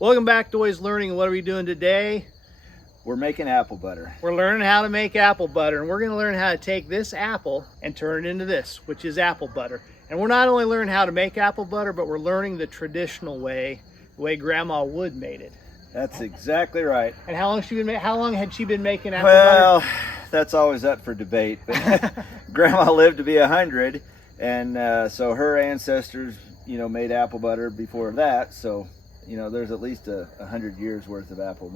Welcome back to Always Learning. What are we doing today? We're making apple butter. We're learning how to make apple butter, and we're going to learn how to take this apple and turn it into this, which is apple butter. And we're not only learning how to make apple butter, but we're learning the traditional way, the way Grandma Wood made it. That's exactly right. And how long had she been making apple Well, butter? that's always up for debate. But Grandma lived to be 100, and so her ancestors, made apple butter before that. So, there's at least 100 years worth of apple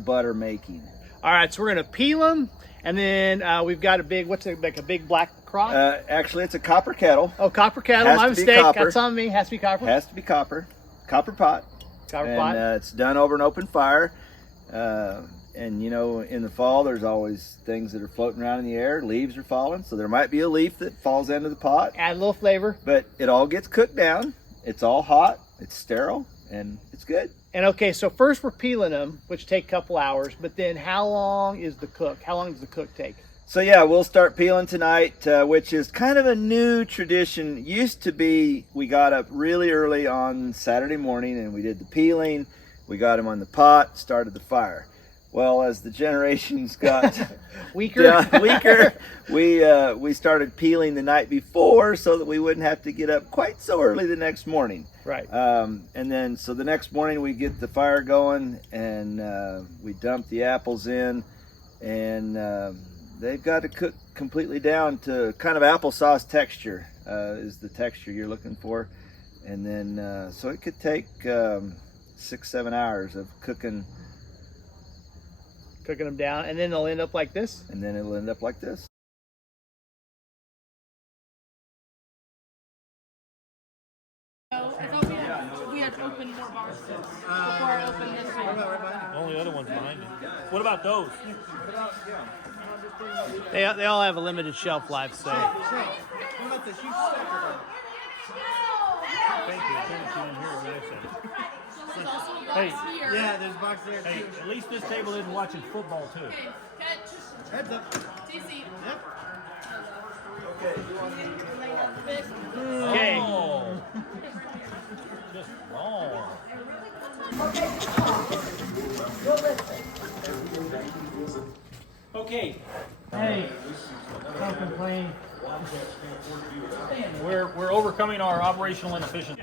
butter making. All right, so we're going to peel them, and then we've got a big, like a big black crock? Actually, it's a copper kettle. Oh, copper kettle. My mistake. That's on me. Has to be copper. Has to be copper. Copper pot. Copper pot. It's done over an open fire. And in the fall, there's always things that are floating around in the air. Leaves are falling, so there might be a leaf that falls into the pot. Add a little flavor. But it all gets cooked down. It's all hot. It's sterile, and it's good. And okay, so first we're peeling them, which take a couple hours. But then, how long is the cook? How long does the cook take? So yeah, we'll start peeling tonight, which is kind of a new tradition. Used to be, we got up really early on Saturday morning and we did the peeling. We got them on the pot, started the fire. Well, as the generations got weaker, we started peeling the night before so that we wouldn't have to get up quite so early the next morning. Right. And then, so the next morning we get the fire going and we dump the apples in, and they've got to cook completely down to kind of applesauce texture is the texture you're looking for. And then, so it could take 6-7 hours of cooking them down, and then they'll end up like this? And then it'll end up like this. I thought we had to open more boxes before I opened this one. The only other one's behind me. What about those? They all have a limited shelf life, so. Thank you. Thank you. Hey, Yeah, there's a box there. hey, at least this table isn't watching football too. Okay, catch. Heads up. TC. Okay. Oh. Just wrong. Okay. Hey, don't complain. We're overcoming our operational inefficiency.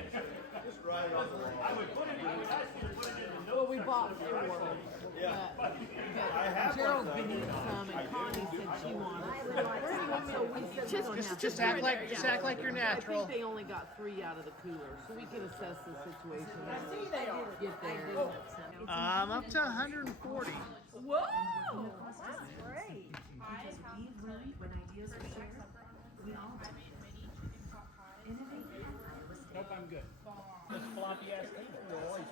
Well, we bought 4. But Gerald could eat some, and Connie said she wanted some. Where do you want me to we said Just act like you're I natural. think they only got 3 out of the cooler, so we can assess the situation when we get there. Up to 140. Whoa! That's great. Nope, I'm good. This floppy ass table. You're always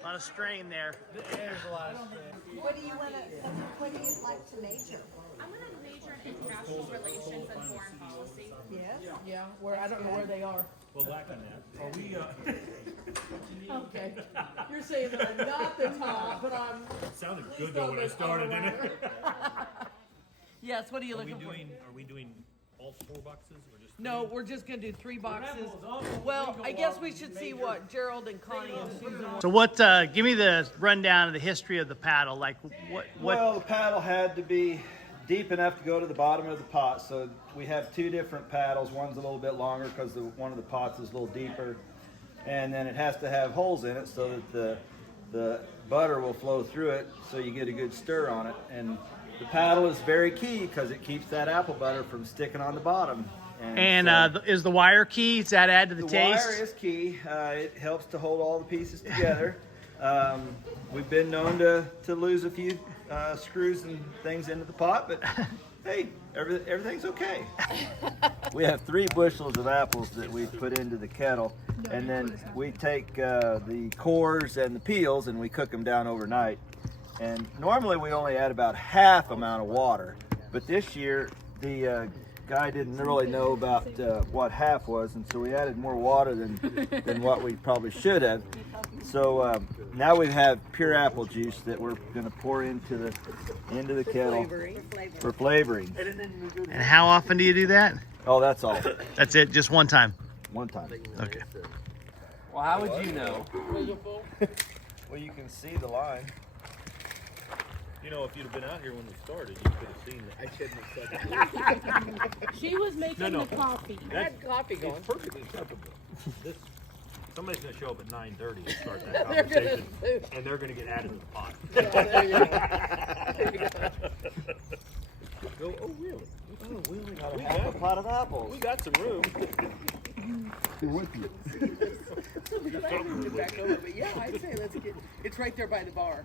A lot of strain there. There's a lot of strain. What do you like to major? I'm going to major in international relations and foreign policy. Yes. Yeah, where I don't know where they are. Well, lacking that. Are we? Okay. You're saying that I'm not the top, but I'm. It sounded good though when I started, didn't it? Yes, what are you Are we looking for? doing all 4 boxes or just? No, we're just gonna do 3 boxes. Well, I guess we should see what Gerald and Connie and Susan want. So what? Give me the rundown of the history of the paddle. Like what? Well, the paddle had to be deep enough to go to the bottom of the pot. So we have 2 different paddles. One's a little bit longer because one of the pots is a little deeper. And then it has to have holes in it so that the butter will flow through it so you get a good stir on it. And the paddle is very key because it keeps that apple butter from sticking on the bottom. And is the wire key? Does that add to the taste? The wire is key. It helps to hold all the pieces together. We've been known to lose a few screws and things into the pot, but hey, everything's okay. We have 3 bushels of apples that we put into the kettle, and then we take the cores and the peels and we cook them down overnight. And normally we only add about half amount of water, but this year the guy didn't really know about what half was, and so we added more water than what we probably should have. So Now we have pure apple juice that we're going to pour into the kettle for flavoring. And how often do you do that? Oh, that's all. That's it, just one time. One time. Okay. Well, how would you know? Well, you can see the line. You know, if you'd have been out here when we started, you could have seen that. I shouldn't have said that. She was making the coffee. That's Coffee going. It's perfectly acceptable. This, somebody's going to show up at 9:30 and start that conversation, and they're going to get added to the pot. Go, oh, really? Oh, we only got half a pot of apples. We got some room. You're with you. Back over, but yeah, I'd say let's get. It's right there by the bar.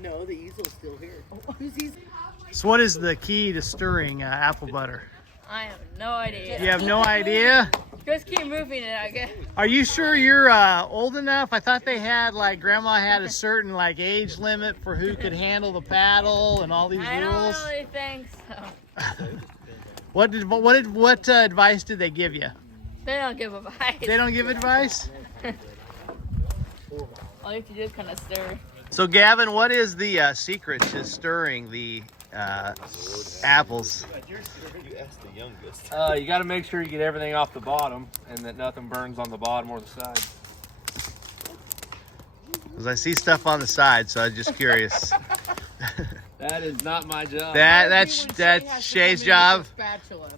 No, the easel's still here. Whose easel? So what is the key to stirring apple butter? I have no idea. You have no idea? Just keep moving it, I guess. Are you sure you're old enough? I thought they had, like, Grandma had a certain, like, age limit for who could handle the paddle and all these I rules. don't really think so. What advice did they give you? They don't give advice. They don't give advice? All you have to do is kind of stir. So Gavin, what is the secret to stirring the apples? You asked the youngest. You got to make sure you get everything off the bottom and that nothing burns on the bottom or the side. Because I see stuff on the side, so I'm just curious. That is not my job. That's Shay's job. Spatula.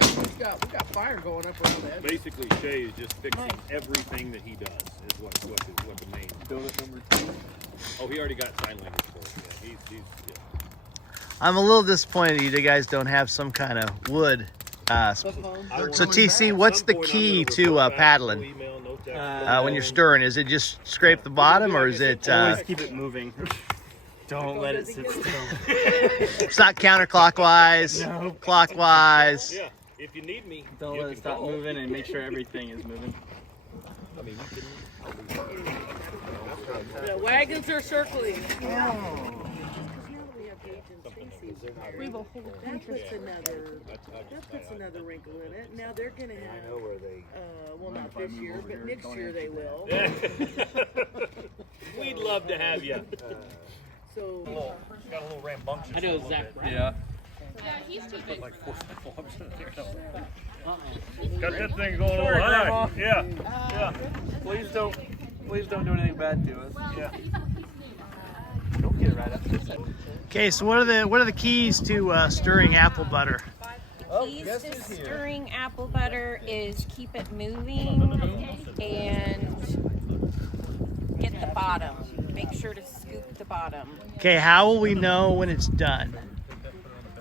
And we got fire going up around the edge. Basically, Shay is just fixing everything that he does. Is what the main. Donut number 2. Oh, he already got sign language for it. Yeah, he's yeah. I'm a little disappointed you guys don't have some kind of wood. So TC, what's the key to paddling when you're stirring? Is it just scrape the bottom, or is it? Always keep it moving. Don't let it sit still. It's not counterclockwise. No. Clockwise. Yeah, if you need me, Don't you let it can stop call. moving and make sure everything is moving. I mean, you can. The wagons are circling. We have a whole That puts another wrinkle in it. Now they're gonna have. where they. Well, not this year, but next year they will. We'd love to have you. So. Got a little rambunctious. I know Zach. Yeah. Yeah, he's too big. Like 4 foot Got that thing going on high. Yeah. Yeah. Please don't do anything bad to us. Yeah. Don't get it right up there. Okay, so what are the keys to stirring apple butter? Keys to stirring apple butter is keep it moving and get the bottom. Make sure to scoop the bottom. Okay, how will we know when it's done?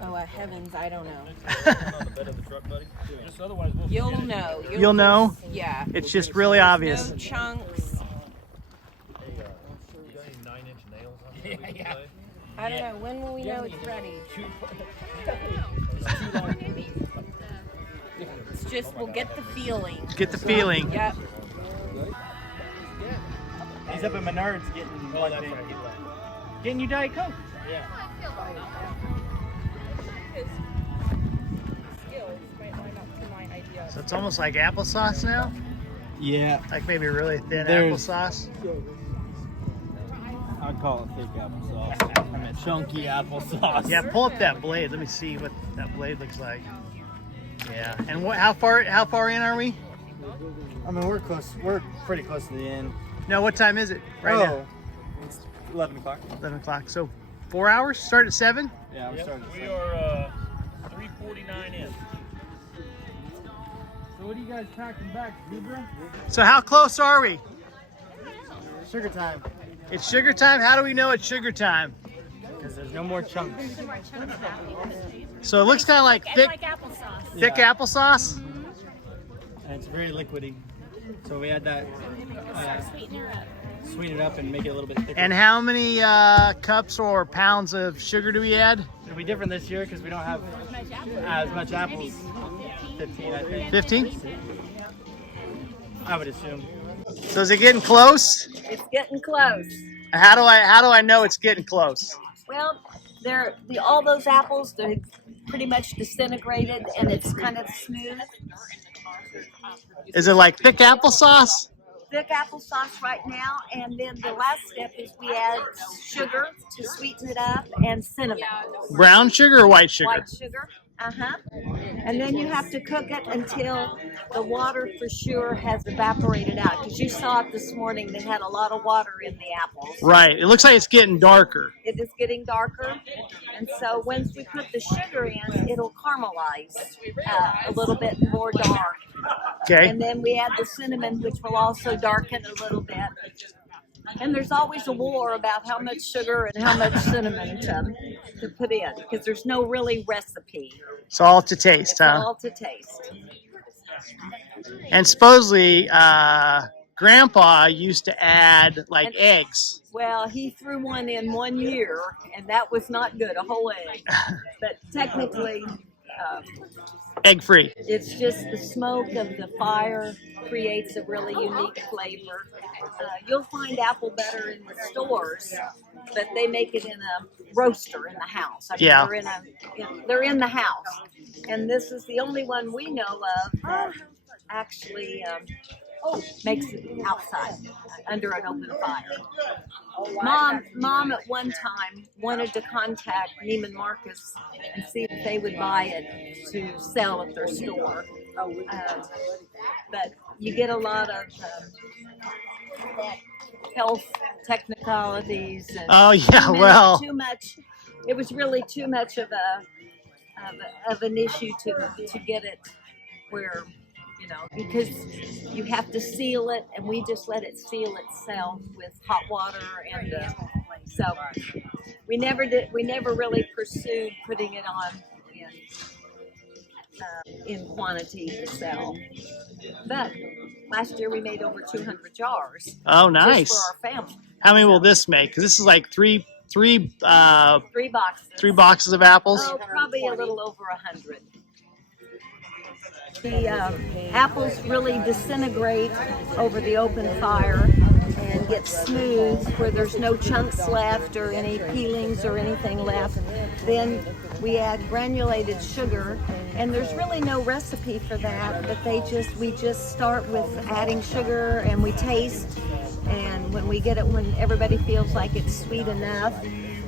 Oh, heavens, I don't know. Just otherwise we'll You'll know. You'll know? Yeah. It's just really obvious. No chunks. I don't know. When will we know it's ready? It's just, we'll get the feeling. Get the feeling. Yep. He's up at Menards getting you Diet Coke. So it's almost like applesauce now? Yeah, Like maybe really thin There's- applesauce? I'd call it thick applesauce. I mean chunky applesauce. Yeah, pull up that blade. Let me see what that blade looks like. Yeah. And how far in are we? I mean we're close. We're pretty close to the end. No, what time is it right now? It's 11 o'clock. 11 o'clock. So 4 hours? Start at 7? Yeah, we're starting. We are 3:49 in. So what are you guys packing back, zebra? So how close are we? Sugar time. It's sugar time? How do we know it's sugar time? Because there's no more chunks. So it looks kind of like thick, applesauce. thick applesauce. And it's very liquidy. So we had that sweeten it up and make it a little bit thicker. And how many cups or pounds of sugar do we add? It'll be different this year because we don't have as much apples. 15, I think. 15? I would assume. So is it getting close? It's getting close. How do I know it's getting close? Well, all those apples, they're pretty much disintegrated and it's kind of smooth. Is it like thick applesauce? thick applesauce right now, and then the last step is we add sugar to sweeten it up and cinnamon. Brown sugar or white sugar? White sugar. And then you have to cook it until the water for sure has evaporated out. Because you saw it this morning, they had a lot of water in the apples. Right. It looks like it's getting darker. It is getting darker. And so once we put the sugar in, it'll caramelize a little bit more dark. Okay. And then we add the cinnamon, which will also darken a little bit. And there's always a war about how much sugar and how much cinnamon to put in, because there's no really recipe. It's all to taste, It's huh? all to taste. And supposedly, Grandpa used to add like eggs. Well, he threw one in 1 year, and that was not good, a whole egg. But technically, Egg-free. it's just the smoke of the fire creates a really unique flavor. You'll find apple butter in the stores, but they make it in a roaster in the house. I mean, Yeah. they're in the house. And this is the only one we know of that actually makes it outside under an open fire. Mom at one time wanted to contact Neiman Marcus and see if they would buy it to sell at their store. But you get a lot of health technicalities. And Oh, yeah, well. too much. It was really too much of an issue to get it where, you know, because you have to seal it, and we just let it seal itself with hot water, and so we never really pursued putting it on in quantity to sell. But last year we made over 200 jars. Oh, nice. Just for our family. How many will this make? Because this is like three 3 boxes. 3 boxes of apples. Oh, probably a little over 100. The apples really disintegrate over the open fire and get smooth where there's no chunks left or any peelings or anything left. Then we add granulated sugar, and there's really no recipe for that, but we just start with adding sugar, and we taste, and when we get it, when everybody feels like it's sweet enough,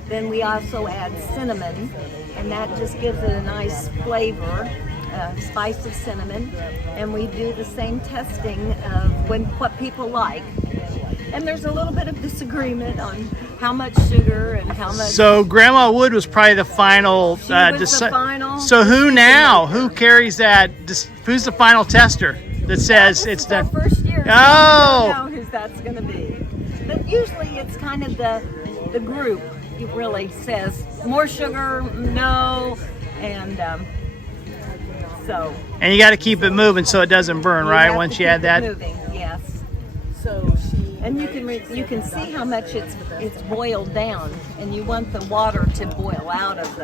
then we also add cinnamon, and that just gives it a nice flavor. Spice of cinnamon, and we do the same testing of what people like. And there's a little bit of disagreement on how much sugar and how much. So Grandma Wood was probably the final. She was the final. So who now? Who carries that? Who's the final tester that says it's our done? first year. Oh. We don't know who that's going to be. But usually it's kind of the group. It really says more sugar, no, and. So. And you got to keep it moving so it doesn't burn, right? have Once to you add keep it that. moving, yes. And you can see how much it's boiled down, and you want the water to boil out of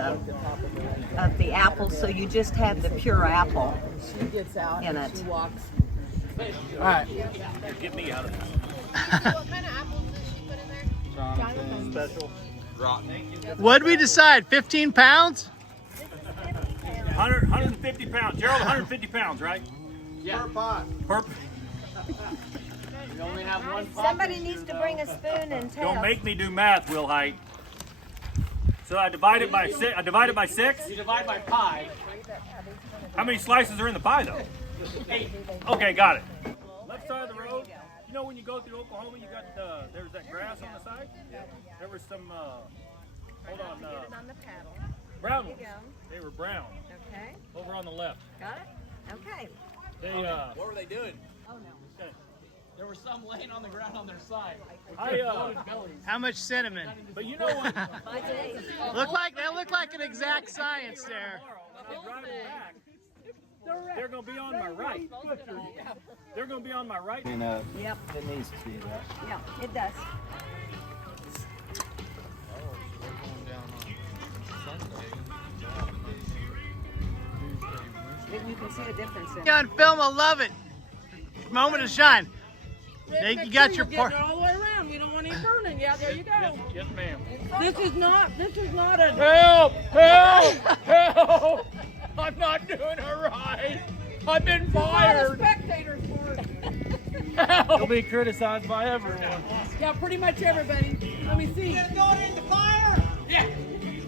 the apple, so you just have the pure apple in it. All right. Get me out of this. What kind of apples does she put in there? Jonathan. Special. What did we decide? 15 pounds? 150 pounds. Gerald, 150 pounds, right? Yeah. Per pot. We only have one pot. Somebody needs to bring a spoon and test. Don't make me do math, Will Height. So I divide it by 6. You divide by 5. How many slices are in the pie, though? 8. Okay, got it. Left side of the road. You know when you go through Oklahoma, you got there was that grass on the side. There was some. Hold on. On the paddle. Brown ones. They were brown. Okay. Over on the left. Got it? Okay. They. What were they doing? Oh no. Okay. There were some laying on the ground on their side. How much cinnamon? But you know what? That looked like an exact science there. They're going to be on my right. They're going to be on my right. Yep. It needs to be that. Yeah, it does. You can see the difference in it. On film, I love it. Moment of shine. Make You sure got you're your part. getting it all the way around. We don't want any burning. Yeah, there you go. Yes, ma'am. This is not a. Help! Help! Help! I'm not doing it right. I've been Not a fired. spectator sport. You'll be criticized by everyone. Yeah, pretty much everybody. Let me see.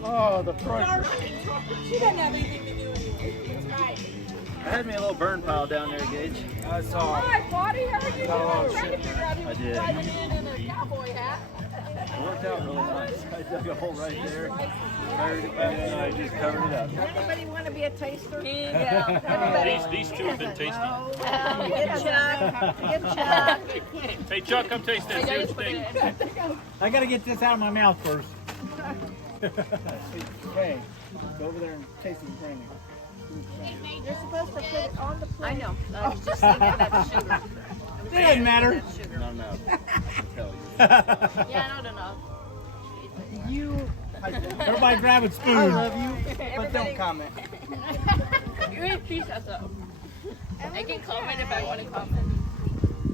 Oh, the pressure. She doesn't have anything to do with it. That's right. I had me a little burn pile down there, Gage. I saw. Hi, Buddy. How are you doing? Oh, I'm trying to figure out who was did. driving in a cowboy hat. It worked out really nice. I dug a hole right there, buried it back, and I just covered it up. Anybody want to be a taster? These two have been tasty. Get Chuck. Get Chuck. Hey, Chuck, come taste that. See what you think. I gotta get this out of my mouth first. Hey, go over there and taste it brand new. You're supposed to put it on the plate. I know. I was just thinking about sugar. It doesn't matter. Not enough. Yeah, not enough. Everybody grab a spoon. I love you, but don't comment. You eat pizza though. I can comment if I want to comment.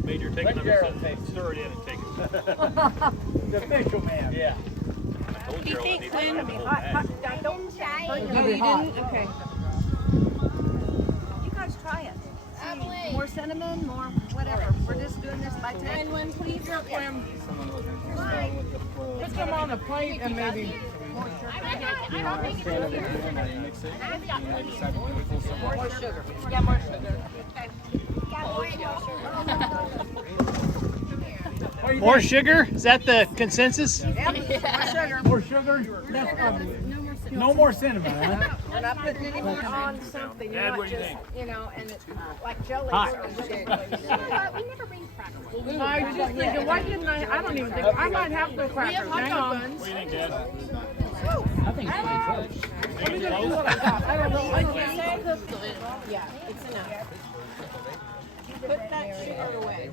Major, take another sip. Stir it in and take it. The official man. Yeah. I told Gerald it needs to have the whole bag. No, you didn't? Okay. You guys try it. More cinnamon, more whatever. We're just doing this by taste. And when please your friend. Put them on a plate and maybe. More sugar. Yeah, more sugar. More sugar? Is that the consensus? More sugar? No more cinnamon, huh? We're not putting any more on something. You're Dad, not what do you just, think? you know, and it's like jelly. Hot. We never bring crackers. I was just thinking, why didn't I don't even think, I might have the crackers. Hang on. What do you think, Dad? I think it's pretty close. Let me just see what I got. I don't know. I can't say. Yeah, it's enough. Put that sugar away.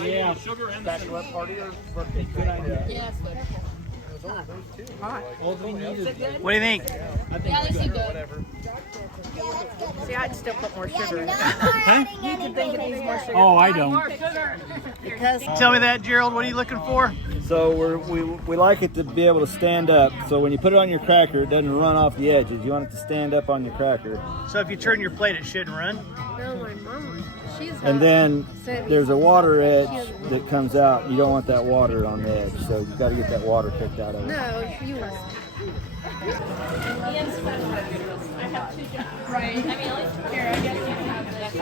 Yeah. Sugar and the Bachelorette party or birthday? Good idea. Yes, All we need is What do you think? yeah, this is good. See, I'd still put more sugar in it. You can think it needs more sugar. Oh, I don't. Because Tell me that, Gerald. What are you looking for? So we like it to be able to stand up. So when you put it on your cracker, it doesn't run off the edges. You want it to stand up on your cracker. So if you turn your plate, it shouldn't run. No, my mom. She's And then there's a water edge that comes out. You don't want that water on the edge. So you got to get that water kicked out of it. no, you. I have 2 jobs. Right. I mean, at least here, I guess you can have this.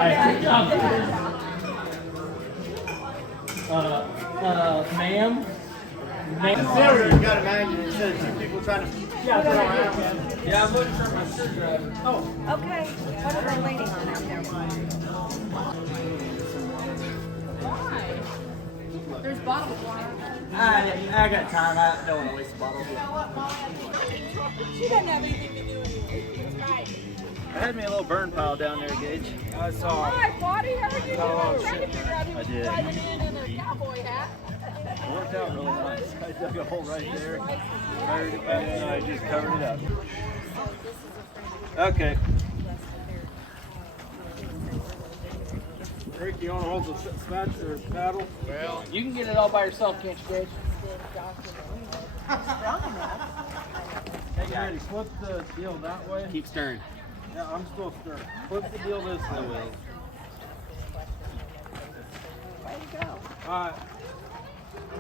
Ma'am? You gotta imagine instead of 2 people trying to. Yeah, I'm looking for my screwdriver. okay, what are they waiting on out there? There's bottled water. I got time. I don't want to waste a bottle. She doesn't have anything to do with it. That's right. I had me a little burn pile down there, Gage. I saw. Hi, Buddy. How are you doing? I'm trying to figure out who I was did. driving in a cowboy hat. It worked out really nice. I dug a hole right there, buried it back, and I just covered it up. Okay. Rick, you want to hold the spatch or paddle? Well, you can get it all by yourself, can't you, Gage? Hey, ready. Flip the deal that way. Keep stirring. Yeah, I'm still stirring. Flip the deal this way. Way to go. All right.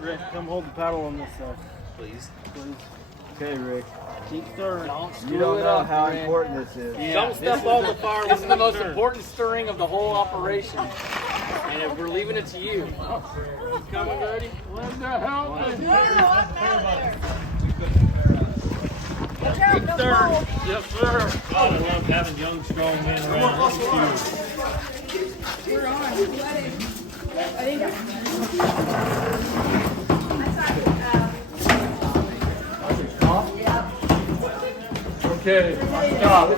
Rick, come hold the paddle on this side. Please. Please. Okay, Rick. Keep stirring. You don't know how important this is. Don't step on the fire. This is the most important stirring of the whole operation. And if we're leaving it to you. Coming, ready? Linda, help me. Keep stirring. Yes, sir. God, I love having young, strong men around. We're on. Okay, stop.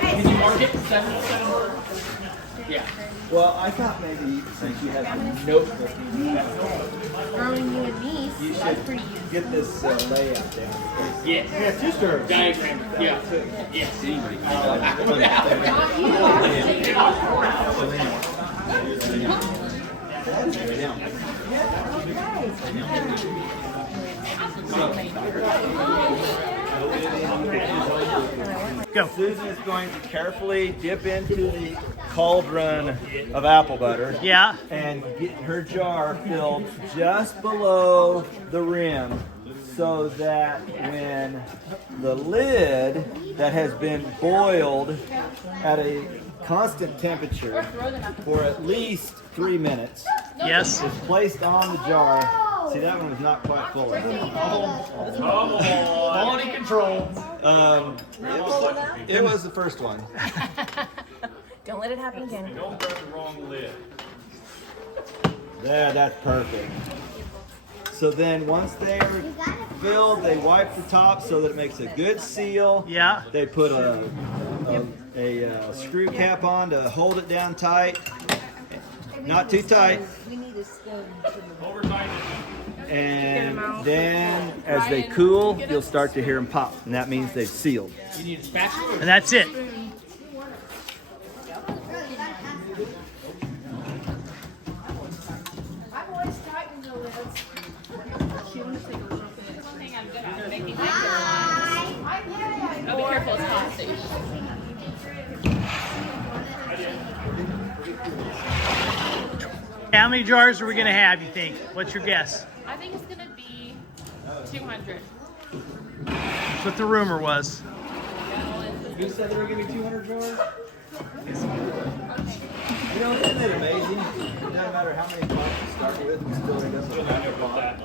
Can you mark it? 7? Yeah. Well, I thought maybe since you had the notebook, Growing you and me. you should get this layout down. Yeah. Yeah, two stirrers. Diagram. Yeah. Yes. Go. Susan is going to carefully dip into the cauldron of apple butter. Yeah. And get her jar filled just below the rim so that when the lid that has been boiled at a constant temperature for at least 3 minutes Yes. is placed on the jar. See, that one was not quite full. Quality control. It was the first one. Don't let it happen again. Don't grab the wrong lid. There, that's perfect. So then once they're filled, they wipe the top so that it makes a good seal. Yeah. They put a screw cap on to hold it down tight. Not too tight. We need a spoon. And then as they cool, you'll start to hear them pop. And that means they've sealed. You need a spatula? And that's it. I've always tightened the lids. Oh, be careful, it's hot. How many jars are we going to have, you think? What's your guess? I think it's gonna be 200. That's what the rumor was. You said they were giving me 200 jars? You know, isn't it amazing? No matter how many pots you start with, we still end up with a pot.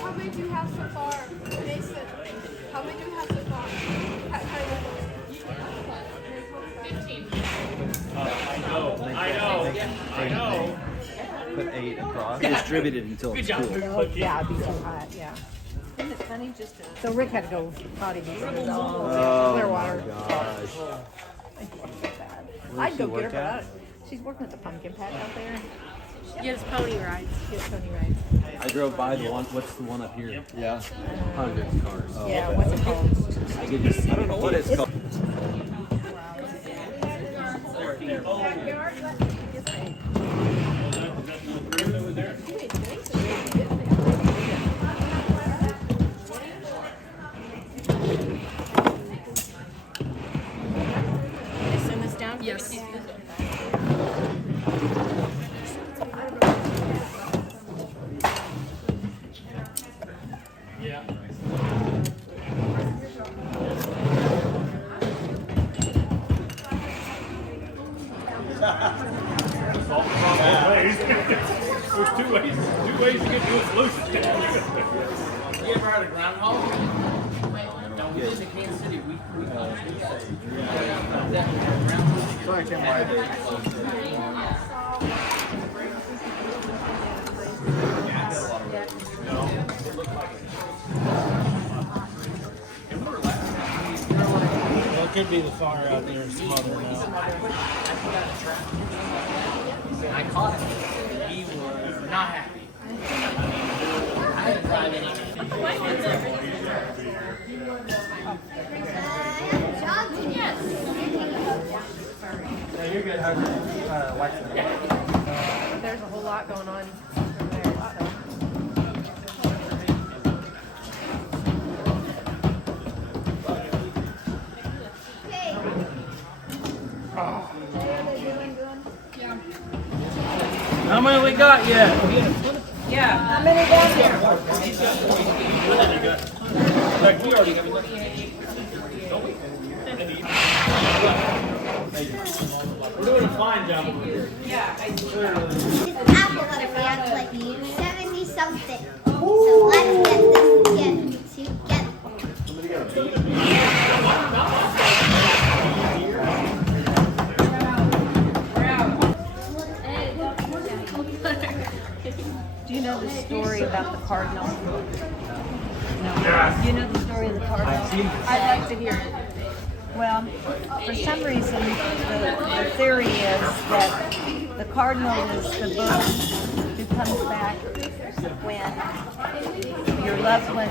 How many do you have so far, Mason? How many do you have so far? 15. I know. Put 8 across. Distributed until it's cool. Yeah, it'd be too hot, yeah. Isn't it funny just to... So Rick had to go potty because it was all Oh clear my water. gosh. I'd go get her, but she's working at the pumpkin patch out there. Yes, pony rides. Get pony rides. I drove by the one. What's the one up here? Yeah. Hundreds of cars. Yeah, what's it called? I don't know what it's called. Send this down? Yes. There's two ways to get to a solution. You ever heard of groundhog? No, we live in Kansas City. We Sorry, Tim, why Well, it could be the fire out there smothering out. I caught him. He was not happy. I had to drive in. Yeah, you're good. There's a whole lot going on over there. So. How many we got yet? Yeah. How many down here? Like, we already have enough. We're doing a fine job over here. Apple butter, we have like 70 something. So let's get this together. Do you know the story about the cardinal? No. Do you know the story of the cardinal? I'd like to hear it. Well, for some reason, the theory is that The cardinal is the bird who comes back when your loved one.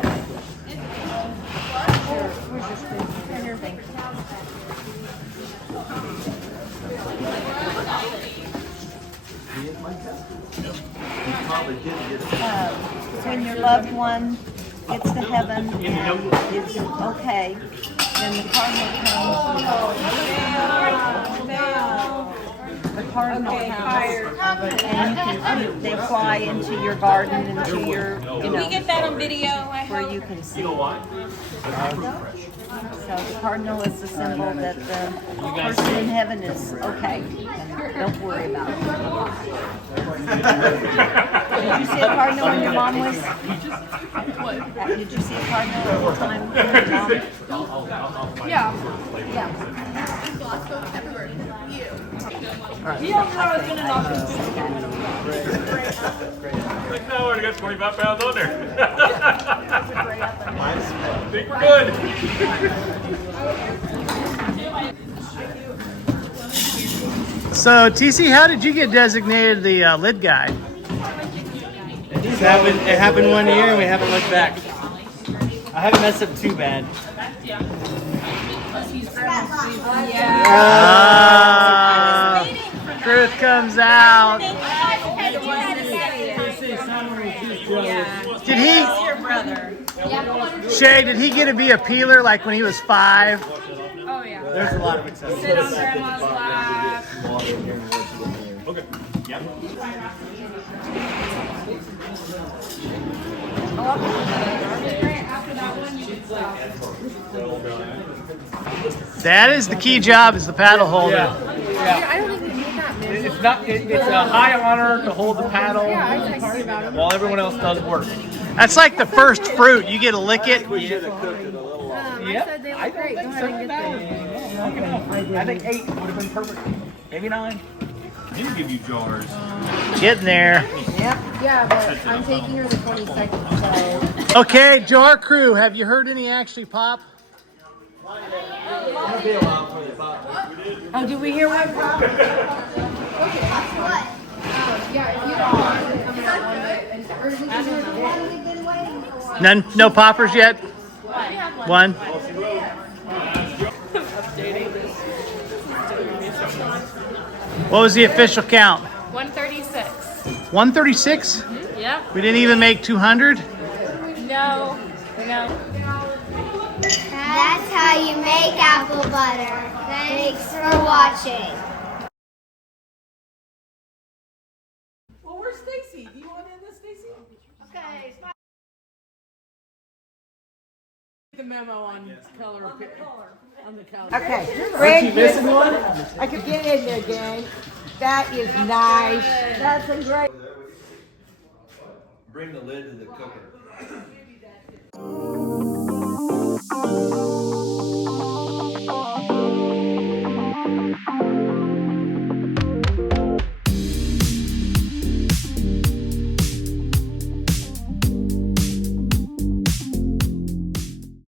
Where's your spoon? Here's your thing. When your loved one gets to heaven and is okay, then the cardinal comes. The cardinal comes, and they fly into your garden, into your, Can we get that on video? I where hope. you can see. So the cardinal is the symbol that the person in heaven is okay. Don't worry about it. Did you see a cardinal when your mom was? Did you see a cardinal all the time when your mom? Yeah. Yeah. He don't know I was gonna knock his Like, no, I got 25 pounds on there. I think we're good. So, TC, how did you get designated the lid guy? It happened 1 year and we haven't looked back. I haven't messed up too bad. Truth comes out. Did he? Your brother. Shay, did he get to be a peeler like when he was 5? Oh yeah. There's a lot of exceptions. Sit on grandma's lap. Okay. Yeah. After that one, you can stop. That is the key job, is the paddle holder. I don't think we did that many. It's not. It's a high honor to hold the paddle Yeah, I texted about him. while everyone else does work. That's like the first fruit. You get to lick it. I said they look great. Go ahead and get them. I think 8 would have been perfect. Maybe 9. I didn't give you jars. Getting there. Yeah, but I'm taking her the 22nd, so. Okay, jar crew, have you heard any actually pop? Oh, did we hear one? What? Yeah, if you don't want to come out one, but We've been waiting for. None, no poppers yet? One. What was the official count? 136. 136? Yeah. We didn't even make 200? No. That's how you make apple butter. Thanks for watching. Well, where's Stacy? Do you want in this, Stacy? Okay. The memo on color. On the color. Okay, great. I could get in there, gang. That is nice. That's a great. Bring the lid to the cooker.